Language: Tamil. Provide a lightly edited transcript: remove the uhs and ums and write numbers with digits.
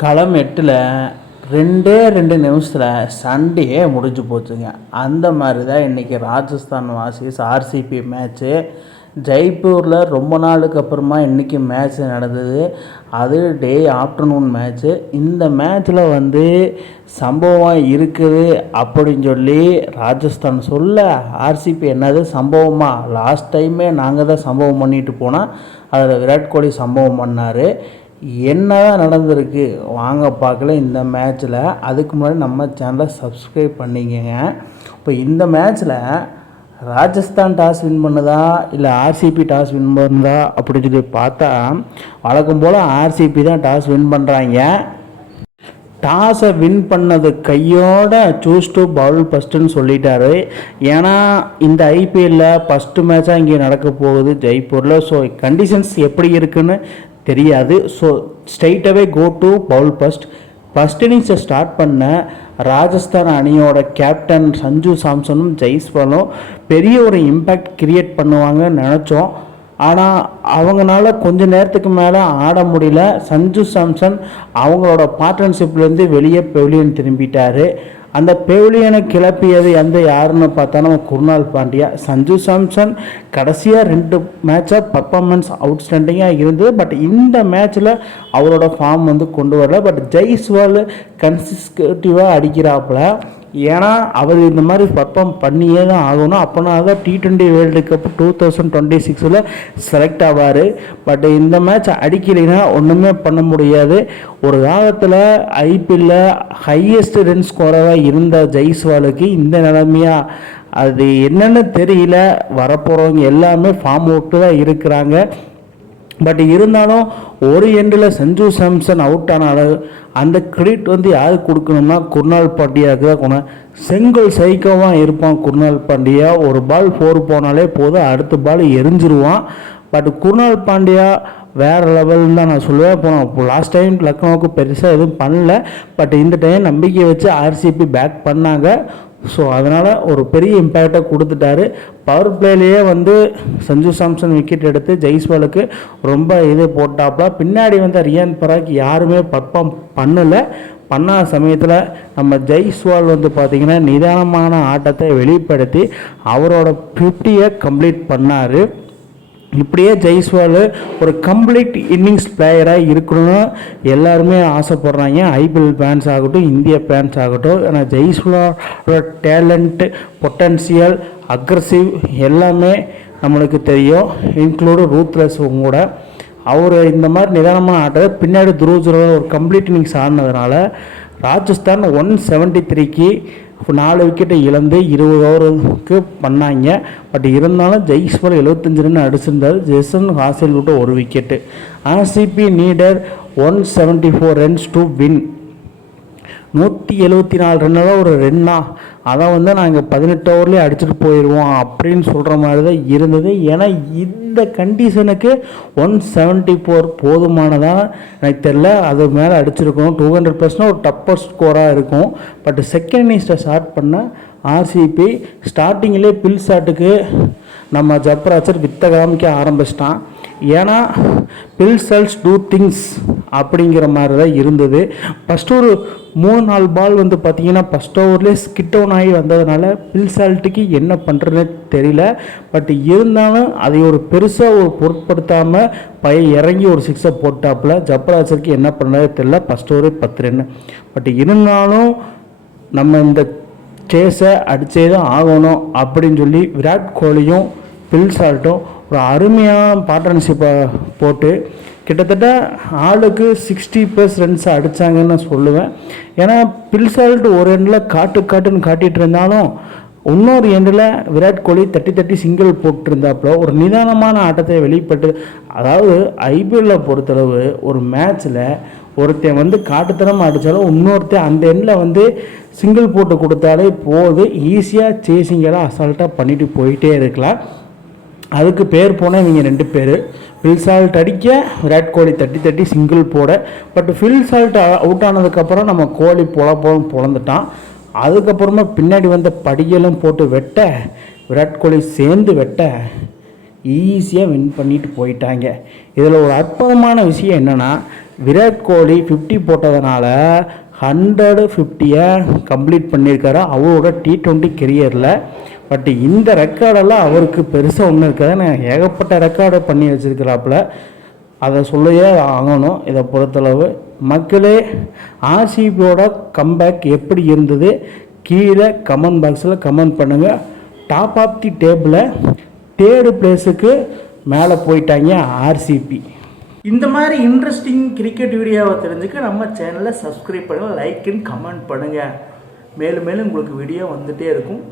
களம் 8ல் 2 நிமிஷத்தில் சண்டையே முடிஞ்சு போச்சுங்க. அந்த மாதிரி தான் இன்றைக்கி ராஜஸ்தான் வாசிஸ் ஆர்சிபி மேட்ச்சு ஜெய்ப்பூரில் ரொம்ப நாளுக்கு அப்புறமா இன்றைக்கி மேட்ச் நடந்தது. அது டே ஆஃப்டர்நூன் மேட்ச்சு. இந்த மேட்ச்சில் சம்பவம் இருக்குது அப்படின்னு சொல்லி ராஜஸ்தான் சொல்ல, ஆர்சிபி என்னது சம்பவமாக, லாஸ்ட் டைமே நாங்கள் தான் சம்பவம் பண்ணிட்டு போனால் அதில் விராட் கோலி சம்பவம் பண்ணார். என்ன தான் நடந்திருக்கு வாங்க பார்க்கல இந்த மேட்ச்சில். அதுக்கு முன்னாடி நம்ம சேனலை சப்ஸ்கிரைப் பண்ணிக்கங்க. இப்போ இந்த மேட்ச்சில் ராஜஸ்தான் டாஸ் வின் பண்ணுதா இல்லை ஆர்சிபி டாஸ் வின் பண்ணுதா அப்படின்னு சொல்லி பார்த்தா, வழக்கம் போல் ஆர்சிபி தான் டாஸ் வின் பண்ணுறாங்க. டாஸை வின் பண்ணது கையோட சூஸ் டு பவுல் ஃபஸ்ட்டுன்னு சொல்லிட்டாரு. ஏன்னா இந்த ஐபிஎல்லில் ஃபஸ்ட்டு மேட்சாக இங்கே நடக்க போகுது ஜெய்ப்பூரில். ஸோ கண்டிஷன்ஸ் எப்படி இருக்குன்னு தெரியாது. ஸோ ஸ்ட்ரைட்டாகவே கோ டு பவுல் ஃபஸ்ட் இன்னிங்ஸை ஸ்டார்ட் பண்ண ராஜஸ்தான் அணியோட கேப்டன் சஞ்சு சாம்சனும் ஜெய்ஸ்வாலும் பெரிய ஒரு இம்பேக்ட் கிரியேட் பண்ணுவாங்கன்னு நினச்சோம். ஆனால் அவங்களால கொஞ்ச நேரத்துக்கு மேலே ஆட முடியல. சஞ்சு சாம்சன் அவங்களோட பார்ட்னர்ஷிப்லேருந்து வெளியே பெவிலியன் திரும்பிட்டார். அந்த பெவிலியனை கிளப்பியது யாருன்னு பார்த்தா நம்ம குர்னால் பாண்டியா. சஞ்சு சாம்சன் கடைசியாக 2 மேட்சாக பர்ஃபார்மன்ஸ் அவுட்ஸ்டாண்டிங்காக இருந்தது. பட் இந்த மேட்ச்சில் அவரோட ஃபார்ம் கொண்டு வரல. பட் ஜெய்ஸ்வால் கன்சிஸ்டிவாக அடிக்கிறாப்புல. ஏன்னா அவர் இந்த மாதிரி பர்ஃபார்ம் பண்ணியே தான் ஆகணும். அப்போனா தான் T20 வேர்ல்டு கப் 2026 செலக்ட் ஆவார். பட் இந்த மேட்ச் அடிக்கலைன்னா ஒன்றுமே பண்ண முடியாது. ஒரு காலத்தில் ஐபிஎல்லில் ஹையஸ்ட் ரன் ஸ்கோராக இருந்த ஜெய்ஸ்வாலுக்கு இந்த நிலைமையாக அது என்னென்னு தெரியல. வரப்போகிறவங்க எல்லாமே ஃபார்ம் அவுட்டு தான் இருக்கிறாங்க. பட் இருந்தாலும் ஒரு எண்டில் சஞ்சு சாம்சன் அவுட் ஆனாலும் அந்த கிரெடிட் யாருக்கு கொடுக்கணும்னா குர்னால் பாண்டியாவுக்கு தான் கொண்டு. செங்கல் சைக்கோவாக இருப்பான் குர்னால் பாண்டியா. ஒரு பால் 4 போனாலே போதும், அடுத்த பால் எரிஞ்சிருவான். பட் குர்னால் பாண்டியா வேறு லெவல்னு தான் நான் சொல்லுவேன். இப்போ லாஸ்ட் டைம் லக்னோவுக்கு பெருசாக எதுவும் பண்ணல. பட் இந்த டைம் நம்பிக்கை வச்சு ஆர்சிபி பேக் பண்ணாங்க. ஸோ அதனால் ஒரு பெரிய இம்பேக்டை கொடுத்துட்டாரு. பவர் பிளேலேயே சஞ்சு சாம்சன் விக்கெட் எடுத்து ஜெய்ஸ்வாலுக்கு ரொம்ப போட்டாப்புல. பின்னாடி ரியான் பராக் யாருமே பர்ஃபார்ம் பண்ணலை. பண்ண சமயத்தில் நம்ம ஜெய்ஸ்வால் பார்த்திங்கன்னா நிதானமான ஆட்டத்தை வெளிப்படுத்தி அவரோட 50யை கம்ப்ளீட் பண்ணார். இப்படியே ஜெய்ஸ்வால் ஒரு கம்ப்ளீட் இன்னிங்ஸ் பிளேயராக இருக்கணும்னு எல்லாருமே ஆசைப்படுறாங்க. ஐபிஎல் ஃபேன்ஸ் ஆகட்டும், இந்திய ஃபேன்ஸ் ஆகட்டும். ஏன்னா ஜெய்ஸ்வாலோட டேலண்ட்டு, பொட்டன்சியல், அக்ரஸிவ் எல்லாமே நம்மளுக்கு தெரியும். இன்க்ளூடு ரூத்லெஸ்ஸும் கூட. அவர் இந்த மாதிரி நிதானமான ஆட்டத்தை பின்னாடி துருவ ஒரு கம்ப்ளீட் இன்னிங்ஸ் ஆடினதுனால ராஜஸ்தான் 173க்கு 4 விக்கெட்டை இழந்து 20 ஓவருக்கு பண்ணாங்க. பட் இருந்தாலும் ஜெய்ஸ்வால் 75 ரன் அடிச்சிருந்தார். ஜெசன் ஹாசல் விட்டு 1 wicket. RCB நீடர் 174 runs to win. 174 ரன்னில் ஒரு ரன்னா அதை நாங்கள் 18 ஓவர்லேயே அடிச்சுட்டு போயிடுவோம் அப்படின்னு சொல்கிற மாதிரி தான் இருந்தது. ஏன்னா இந்த கண்டிஷனுக்கு 174 போதுமானதான் எனக்கு தெரில. அது மேலே அடிச்சிருக்கணும். 200+ ஒரு டப்பர் ஸ்கோராக இருக்கும். பட் செகண்ட் இன்னிங்ஸில் ஸ்டார்ட் பண்ண ஆர்சிபி ஸ்டார்டிங்கிலே பில் ஷாட்டுக்கு நம்ம ஜப்ராஜர் வித்த காமிக்க ஆரம்பிச்சிட்டான். ஏன்னா பில் செல்ஸ் டூ திங்ஸ் அப்படிங்கிற மாதிரி தான் இருந்தது. ஃபஸ்ட்டு ஒரு 3-4 பால் பார்த்திங்கன்னா ஃபஸ்ட் ஓவர்லேயே ஸ்கிட் டவுன் ஆகி வந்ததுனால பில் சால்ட்டுக்கு என்ன பண்ணுறதுன்னு தெரியல. பட் இருந்தாலும் அதை ஒரு பெருசாக ஒரு பொருட்படுத்தாமல் இறங்கி ஒரு 6 போட்டாப்புல. ஜப்ராஜருக்கு என்ன பண்ணுறது தெரியல. First ஓவரே 10 run. பட் இருந்தாலும் நம்ம இந்த சேஸை அடித்தே தான் ஆகணும் அப்படின்னு சொல்லி விராட் கோலியும் பில் சால்ட்டும் ஒரு அருமையான பார்ட்னர்ஷிப்பை போட்டு கிட்டத்தட்ட ஆளுக்கு 60+ ரன்ஸ் அடித்தாங்கன்னு நான் சொல்லுவேன். ஏன்னா பில் சால்ட் ஒரு எண்டில் காட்டுன்னு காட்டிகிட்டு இருந்தாலும் இன்னொரு எண்டில் விராட் கோலி தட்டி சிங்கிள் போட்டிருந்தாப்புல ஒரு நிதானமான ஆட்டத்தை வெளிப்பட்டு. அதாவது ஐபிஎல்லில் பொறுத்தளவு ஒரு மேட்ச்சில் ஒருத்தன் காட்டுத்தனமாக அடித்தாலும் இன்னொருத்தன் அந்த எண்டில் சிங்கிள் போட்டு கொடுத்தாலே போது, ஈஸியாக சேசிங்கெல்லாம் அசால்ட்டாக பண்ணிட்டு போயிட்டே இருக்கலாம். அதுக்கு பேர் போனால் இவங்க 2 பேர். ஃபில் சால்ட் அடிக்க, விராட் கோலி தட்டி சிங்கிள் போட. பட் ஃபில் சால்ட் அவுட் ஆனதுக்கப்புறம் நம்ம கோலி பொழந்துட்டான். அதுக்கப்புறமா பின்னாடி படிகளும் போட்டு வெட்ட, விராட் கோலி சேர்ந்து வெட்ட ஈஸியாக வின் பண்ணிட்டு போயிட்டாங்க. இதில் ஒரு அற்புதமான விஷயம் என்னென்னா, விராட் கோலி 50 போட்டதுனால 150 கம்ப்ளீட் பண்ணியிருக்காரு அவரோட T20 கெரியரில். பட் இந்த ரெக்கார்டெல்லாம் அவருக்கு பெருசாக ஒன்றும் இருக்காது, ஏகப்பட்ட ரெக்கார்டை பண்ணி வச்சுருக்கிறாப்புல. அதை சொல்லையே ஆகணும். இதை பொறுத்தளவு மக்களே, ஆர்சிபியோட கம்பேக் எப்படி இருந்தது கீழே கமெண்ட் பாக்ஸில் கமெண்ட் பண்ணுங்கள். டாப் ஆஃப் தி டேபிளை 3rd பிளேஸுக்கு மேலே போயிட்டாங்க ஆர்சிபி. இந்த மாதிரி இன்ட்ரெஸ்டிங் கிரிக்கெட் வீடியோவை தெரிஞ்சுக்க நம்ம சேனலை சப்ஸ்கிரைப் பண்ணுங்கள், லைக் அண்ட் கமெண்ட் பண்ணுங்கள். மேலும் மேலும் உங்களுக்கு வீடியோ வந்துகிட்டே இருக்கும்.